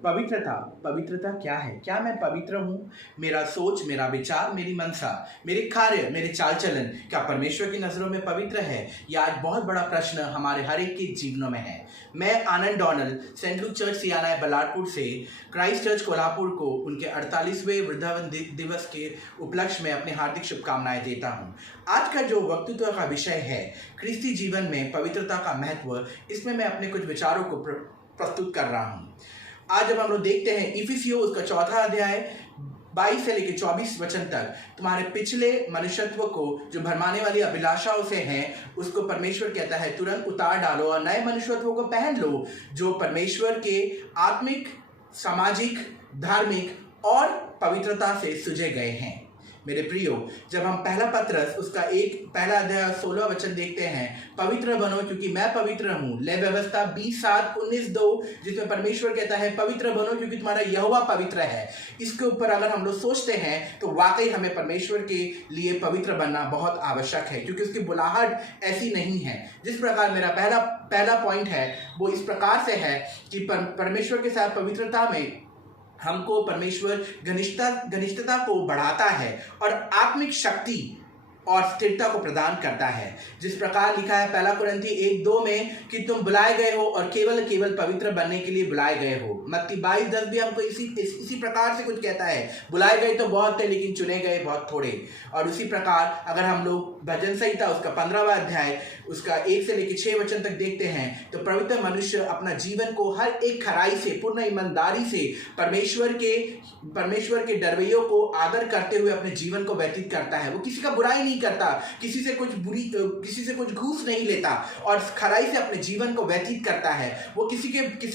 पवित्रता पवित्रता क्या है? क्या मैं पवित्र हूँ? मेरा सोच, मेरा विचार, मेरी मनसा, मेरे कार्य, मेरे चाल चलन क्या परमेश्वर की नज़रों में पवित्र है? यह आज बहुत बड़ा प्रश्न हमारे हर एक के जीवनों में है। मैं आनंद डोनाल्ड सेंट लूक चर्च सियाना बलारपुर से क्राइस्ट चर्च कोल्हापुर को उनके 48वें वृंदावन दिवस के उपलक्ष्य में अपनी हार्दिक शुभकामनाएं देता हूं। आज का जो वक्तृत्व का विषय है क्रिस्ती जीवन में पवित्रता का महत्व, इसमें मैं अपने कुछ विचारों को प्रस्तुत कर रहा हूं। आज जब हम लोग देखते हैं इफिसियों उसका 4 अध्याय 22 से लेकर 24 वचन तक, तुम्हारे पिछले मनुष्यत्व को जो भरमाने वाली अभिलाषाओं से है उसको परमेश्वर कहता है तुरंत उतार डालो और नए मनुष्यत्व को पहन लो जो परमेश्वर के आत्मिक, सामाजिक, धार्मिक और पवित्रता से सुजे गए हैं। मेरे प्रियो, जब हम पहला पत्रस उसका पहला अध्याय 16 वचन देखते हैं, पवित्र बनो क्योंकि मैं पवित्र हूँ। ले व्यवस्था 20:7-19:2 जिसमें परमेश्वर कहता है पवित्र बनो क्योंकि तुम्हारा यहोवा पवित्र है। इसके ऊपर अगर हम लोग सोचते हैं तो वाकई हमें परमेश्वर के लिए पवित्र बनना बहुत आवश्यक है, क्योंकि उसकी बुलाहट ऐसी नहीं है। जिस प्रकार मेरा पहला पॉइंट है वो इस प्रकार से है कि परमेश्वर के साथ पवित्रता में हमको परमेश्वर घनिष्ठता को बढ़ाता है और आत्मिक शक्ति और स्थिरता को प्रदान करता है। जिस प्रकार लिखा है पहला कुरिन्थी 1:2 में कि तुम बुलाए गए हो और केवल पवित्र बनने के लिए बुलाए गए हो। मत्ती 22:10 भी हमको इसी प्रकार से कुछ कहता है, बुलाए गए तो बहुत थे लेकिन चुने गए बहुत थोड़े। और उसी प्रकार अगर हम लोग भजन संहिता उसका 15वां अध्याय उसका 1 से लेकर 6 वचन तक देखते हैं तो पवित्र मनुष्य अपना जीवन को हर एक खराई से, पूर्ण ईमानदारी से परमेश्वर के डरवैयों को आदर करते हुए अपने जीवन को व्यतीत करता है। वो किसी का बुराई नहीं करता, किसी से कुछ घूस नहीं लेता और खराई से अपने जीवन को व्यतीत करता है। वो किसी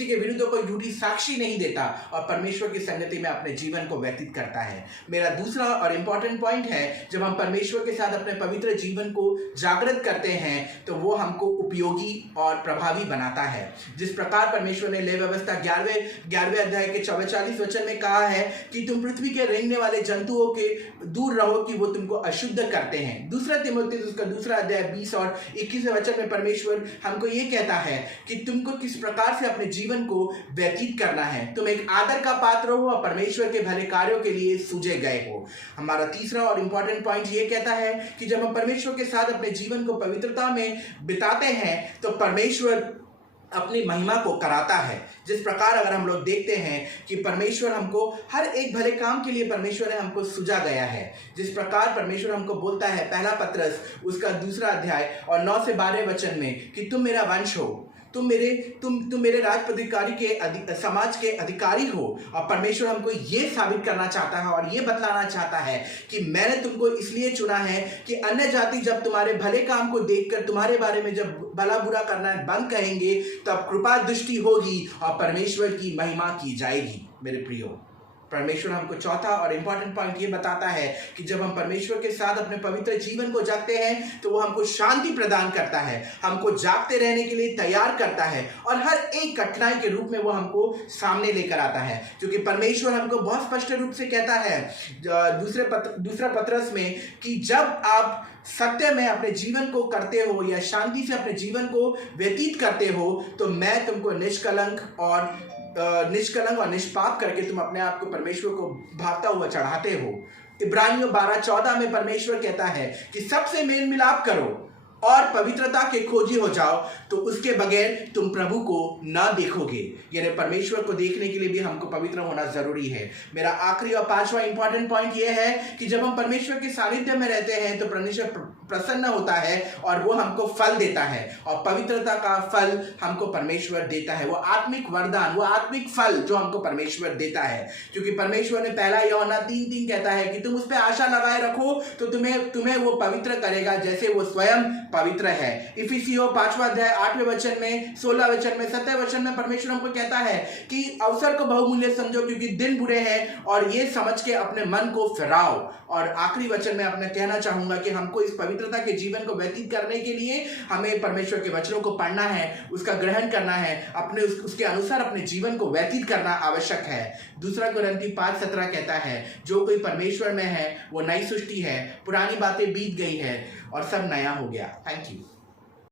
के विरुद्ध कोई झूठी साक्षी नहीं देता और परमेश्वर की संगति में अपने जीवन को व्यतीत करता है। मेरा दूसरा और इंपॉर्टेंट पॉइंट है, जब हम परमेश्वर के साथ अपने पवित्र जीवन को जागृत करते हैं तो वो हमको उपयोगी और प्रभावी बनाता है। जिस प्रकार परमेश्वर ने ले व्यवस्था 11वें अध्याय के 44 वचन में कहा है कि तुम पृथ्वी के रेंगने वाले जंतुओं के दूर रहो कि वो तुमको अशुद्ध करते हैं। दूसरा तिमोथी उसका 2 अध्याय 20 और 21 वचन में परमेश्वर हमको ये कहता है कि तुमको किस प्रकार से अपने जीवन को व्यतीत करना है। तुम एक आदर का पात्र हो और परमेश्वर के भले कार्यों के लिए सूझे गए हो। हमारा तीसरा और इंपॉर्टेंट पॉइंट ये कहता है कि जब हम परमेश्वर के साथ अपने जीवन को पवित्रता में बिताते हैं तो परमेश्वर अपनी महिमा को कराता है। जिस प्रकार अगर हम लोग देखते हैं कि परमेश्वर हमको हर एक भले काम के लिए परमेश्वर ने हमको सुझा गया है। जिस प्रकार परमेश्वर हमको बोलता है पहला पत्रस उसका 2 अध्याय और 9 से 12 वचन में कि तुम मेरा वंश हो, तुम मेरे राज अधिकारी के समाज के अधिकारी हो। और परमेश्वर हमको ये साबित करना चाहता है और ये बतलाना चाहता है कि मैंने तुमको इसलिए चुना है कि अन्य जाति जब तुम्हारे भले काम को देखकर तुम्हारे बारे में जब भला बुरा करना बंद कहेंगे तब कृपा दृष्टि होगी और परमेश्वर की महिमा की जाएगी। मेरे प्रियो, परमेश्वर हमको चौथा और इंपॉर्टेंट पॉइंट ये बताता है कि जब हम परमेश्वर के साथ अपने पवित्र जीवन को जागते हैं तो वो हमको शांति प्रदान करता है, हमको जागते रहने के लिए तैयार करता है और हर एक कठिनाई के रूप में वो हमको सामने लेकर आता है। क्योंकि परमेश्वर हमको बहुत स्पष्ट रूप से कहता है दूसरा पत्रस में कि जब आप सत्य में अपने जीवन को करते हो या शांति से अपने जीवन को व्यतीत करते हो तो मैं तुमको निष्कलंक और निष्पाप करके तुम अपने आप को परमेश्वर को भागता हुआ चढ़ाते हो। इब्रानियों 12:14 में परमेश्वर कहता है कि सबसे मेल मिलाप करो और पवित्रता के खोजी हो जाओ तो उसके बगैर तुम प्रभु को ना देखोगे। यानी परमेश्वर को देखने के लिए भी हमको पवित्र होना जरूरी है। मेरा आखिरी और 5वां इंपॉर्टेंट पॉइंट यह है कि जब हम परमेश्वर के सानिध्य में रहते हैं तो परमेश्वर प्रसन्न होता है और वो हमको फल देता है और पवित्रता का फल हमको परमेश्वर देता है। वो आत्मिक वरदान, वो आत्मिक फल जो हमको परमेश्वर देता है। क्योंकि परमेश्वर ने पहला यूहन्ना 3:3 कहता है कि तुम उस पर आशा लगाए रखो तो तुम्हें वो पवित्र करेगा जैसे वो स्वयं पवित्र है। इफिसियों 5वां अध्याय 8वें वचन में, 16 वचन में, 17 वचन में परमेश्वर हमको कहता है कि अवसर को बहुमूल्य समझो क्योंकि दिन बुरे हैं और ये समझ के अपने मन को फिराओ। और आखिरी वचन में अपना कहना चाहूंगा कि हमको इस पवित्रता के जीवन को व्यतीत करने के लिए हमें परमेश्वर के वचनों को पढ़ना है, उसका ग्रहण करना है, अपने उसके अनुसार अपने जीवन को व्यतीत करना आवश्यक है। 2 कुरिन्थी 5:17 कहता है जो कोई परमेश्वर में है वो नई सृष्टि है, पुरानी बातें बीत गई है और सब नया हो गया। Thank you.